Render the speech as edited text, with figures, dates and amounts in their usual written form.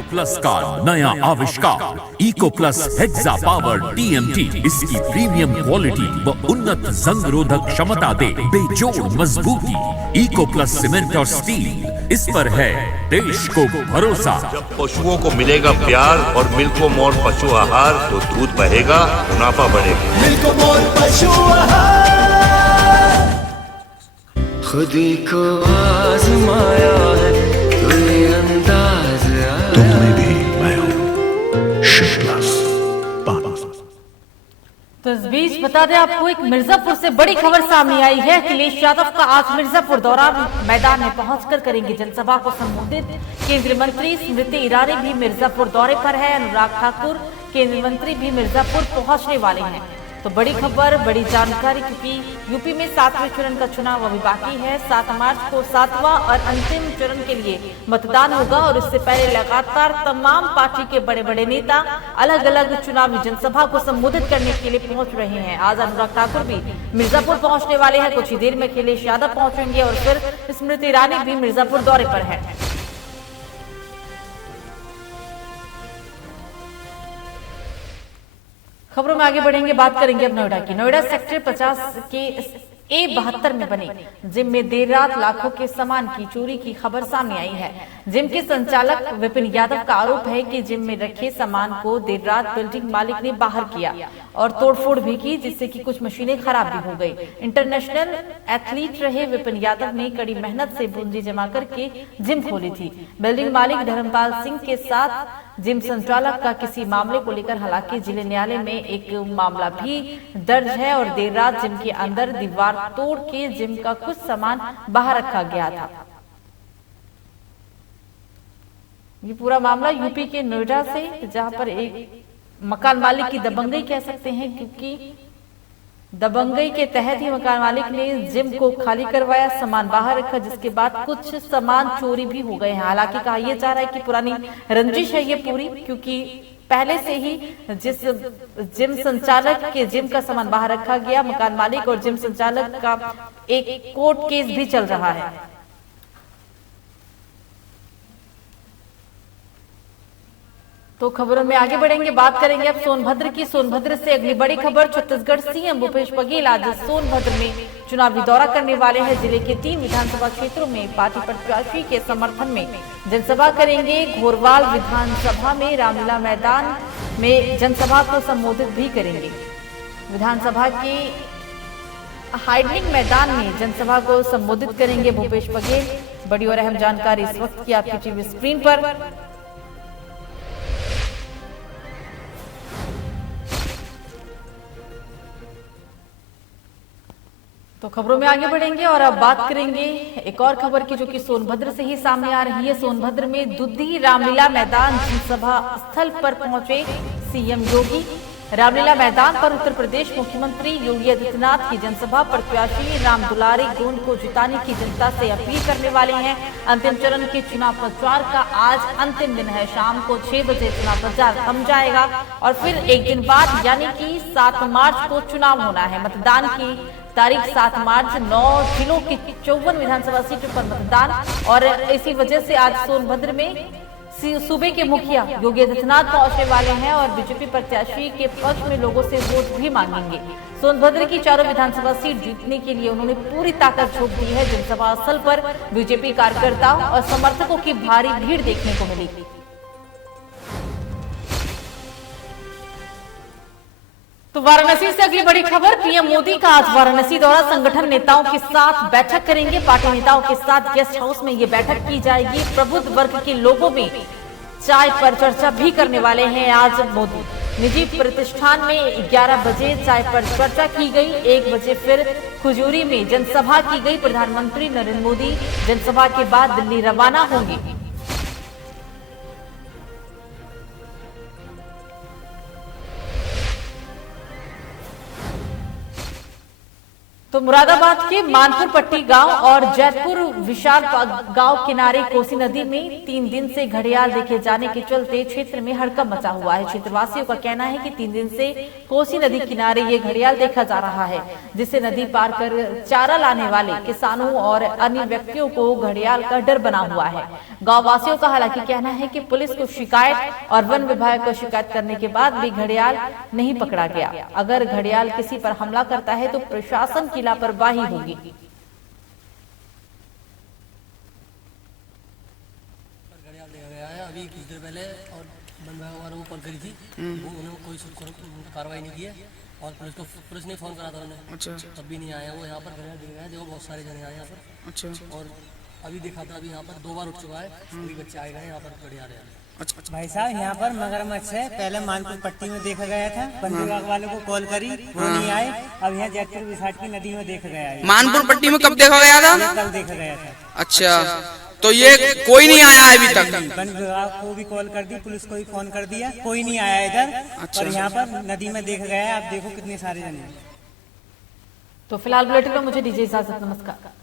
Eco plus का नया आविष्कार eco plus hexa power TMT इसकी प्रीमियम क्वालिटी व उन्नत जंग रोधक क्षमता दे बेजोड़ मजबूती। इको प्लस सीमेंट और स्टील, इस पर है देश को भरोसा। जब पशुओं को मिलेगा प्यार और मिल्को मोर पशु आहार तो दूध बहेगा, मुनाफा बढ़ेगा। मिल्को मोर पशु आहार। खुदी को आजमाया है तो ये अंदाज आया। तुम में भी मैं हूं शिवदास। तो इस बीच बता दें आपको, एक मिर्जापुर से बड़ी खबर सामने आई है। अखिलेश यादव का आज मिर्जापुर दौरा, मैदान में पहुंचकर करेंगे जनसभा को संबोधित। केंद्रीय मंत्री स्मृति ईरानी भी मिर्जापुर दौरे पर है। अनुराग ठाकुर केंद्रीय मंत्री भी मिर्जापुर पहुंचने वाले हैं। तो बड़ी खबर, बड़ी जानकारी, क्योंकि यूपी में 7वें चरण का चुनाव अभी बाकी है। 7 मार्च को 7वां और अंतिम चरण के लिए मतदान होगा और इससे पहले लगातार तमाम पार्टी के बड़े बड़े नेता अलग अलग चुनावी जनसभा को संबोधित करने के लिए पहुंच रहे हैं। आज अनुराग ठाकुर भी मिर्जापुर पहुंचने वाले हैं। कुछ ही देर में अखिलेश यादव पहुंचेंगे और फिर स्मृति ईरानी भी मिर्जापुर दौरे पर है। खबरों में आगे बढ़ेंगे, बात करेंगे अब नोएडा की। नोएडा सेक्टर 50 के A72 में बने जिम में देर रात लाखों के सामान की चोरी की खबर सामने आई है। जिम के संचालक विपिन यादव का आरोप है कि जिम में रखे सामान को देर रात बिल्डिंग मालिक ने बाहर किया और तोड़फोड़ भी की, जिससे कि कुछ मशीनें खराब भी हो गई। इंटरनेशनल एथलीट रहे विपिन यादव ने कड़ी मेहनत से पूंजी जमा करके जिम खोली थी। बिल्डिंग मालिक धर्मपाल सिंह के साथ जिम संचालक का किसी मामले को लेकर हालांकि जिले न्यायालय में एक मामला भी दर्ज है और देर रात जिम के अंदर दीवार तोड़ के जिम का कुछ सामान बाहर रखा गया था। ये पूरा मामला यूपी के नोएडा से, जहां पर एक मकान मालिक की दबंगई कह सकते हैं, क्योंकि दबंगई के तहत ही मकान मालिक ने जिम को खाली करवाया, सामान बाहर रखा, जिसके बाद कुछ सामान चोरी भी हो गए हैं। हालांकि कहा यह जा रहा है कि पुरानी रंजिश है ये पूरी, क्योंकि पहले से ही जिस जिम संचालक के जिम का सामान बाहर रखा गया, मकान मालिक और जिम संचालक का एक कोर्ट केस भी चल रहा है। तो खबरों में आगे बढ़ेंगे, बात करेंगे अब सोनभद्र की। सोनभद्र से अगली बड़ी खबर, छत्तीसगढ़ सीएम भूपेश बघेल आज सोनभद्र में चुनावी दौरा करने वाले हैं। जिले के 3 विधानसभा क्षेत्रों में पार्टी प्रत्याशी के समर्थन में जनसभा करेंगे। घोरवाल विधानसभा में रामलीला मैदान में जनसभा को संबोधित भी करेंगे। विधानसभा के हाइड्रिंग मैदान में जनसभा को संबोधित करेंगे भूपेश बघेल। बड़ी और अहम जानकारी इस वक्त की आपकी टीवी स्क्रीन पर। तो खबरों में आगे बढ़ेंगे और अब बात करेंगे एक और खबर की, जो कि सोनभद्र से ही सामने आ रही है। सोनभद्र में दुद्धी रामलीला मैदान जनसभा स्थल पर पहुंचे सीएम योगी। रामलीला मैदान पर उत्तर प्रदेश मुख्यमंत्री योगी आदित्यनाथ की जनसभा प्रत्याशी राम दुलारी गोंड को जिताने की जनता से अपील करने वाले हैं। अंतिम चरण के चुनाव प्रचार का आज अंतिम दिन है। शाम को 6 बजे चुनाव प्रचार थम जाएगा और फिर एक दिन बाद यानी कि 7 मार्च को चुनाव होना है। मतदान की तारीख 7 मार्च, 9 जिलों की 54 विधानसभा सीटों पर मतदान। और इसी वजह से आज सोनभद्र में सूबे के मुखिया योगी आदित्यनाथ पहुंचने वाले हैं और बीजेपी प्रत्याशी के पक्ष में लोगों से वोट भी मांगेंगे। सोनभद्र की चारों विधानसभा सीट जीतने के लिए उन्होंने पूरी ताकत झोंक दी है। जनसभा स्थल पर बीजेपी कार्यकर्ताओं और समर्थकों की भारी भीड़ देखने को मिली। तो वाराणसी से अगली बड़ी खबर, पीएम मोदी का आज वाराणसी दौरा। संगठन नेताओं के साथ बैठक करेंगे। पार्टी नेताओं के साथ गेस्ट हाउस में ये बैठक की जाएगी। प्रबुद्ध वर्ग के लोगों में चाय पर चर्चा भी करने वाले हैं आज मोदी। निजी प्रतिष्ठान में 11 बजे चाय पर चर्चा की गई। 1 बजे फिर खुजूरी में जनसभा की गई। प्रधानमंत्री नरेंद्र मोदी जनसभा के बाद दिल्ली रवाना होंगे। तो मुरादाबाद के मानपुर पट्टी गांव और जयपुर विशाल गांव किनारे कोसी नदी में 3 दिन से घड़ियाल देखे जाने के चलते क्षेत्र में हड़कंप मचा हुआ है। क्षेत्रवासियों का कहना है कि 3 दिन से कोसी नदी किनारे ये घड़ियाल देखा जा रहा है, जिससे नदी पार कर चारा लाने वाले किसानों और अन्य व्यक्तियों को घड़ियाल का डर बना हुआ है। गाँव वासियों का हालांकि कहना है कि पुलिस को शिकायत और वन विभाग को शिकायत करने के बाद भी घड़ियाल नहीं पकड़ा गया। अगर घड़ियाल किसी पर हमला करता है तो प्रशासन की लापरवाही होगी। घड़ियाल देखा गया है अभी कुछ देर पहले, और वन विभाग वालों को कॉल करी थी, वो उन्होंने कोई कार्रवाई नहीं की है, और पुलिस ने फोन करा था उन्हें। अच्छा। तब भी नहीं आया वो यहाँ पर। घड़ियाल देख रहे हैं, देखो बहुत सारे जने आए यहाँ पर। अच्छा। और अभी देखा था, अभी यहाँ पर 2 बार उठ चुका है, अभी बच्चे आए गए यहाँ पर घड़ियाल। अच्छा भाई साहब, यहाँ पर मगरमच्छ है, पहले मानपुर पट्टी में देखा गया था, वन विभाग वालों को कॉल करी, वो नहीं आए। अब यहाँ जयपुर विशाल की नदी में देखा गया है। मानपुर पट्टी में कब देखा गया था? कल देखा गया था। अच्छा, तो ये कोई नहीं आया है अभी तक? वन विभाग को भी कॉल कर दी, पुलिस को भी फोन कर दिया, कोई नहीं आया इधर। अच्छा। और यहाँ पर नदी में देखा गया है, आप देखो कितने सारे जने। तो फिलहाल बुलेटिन में मुझे दीजिए इजाजत, नमस्कार।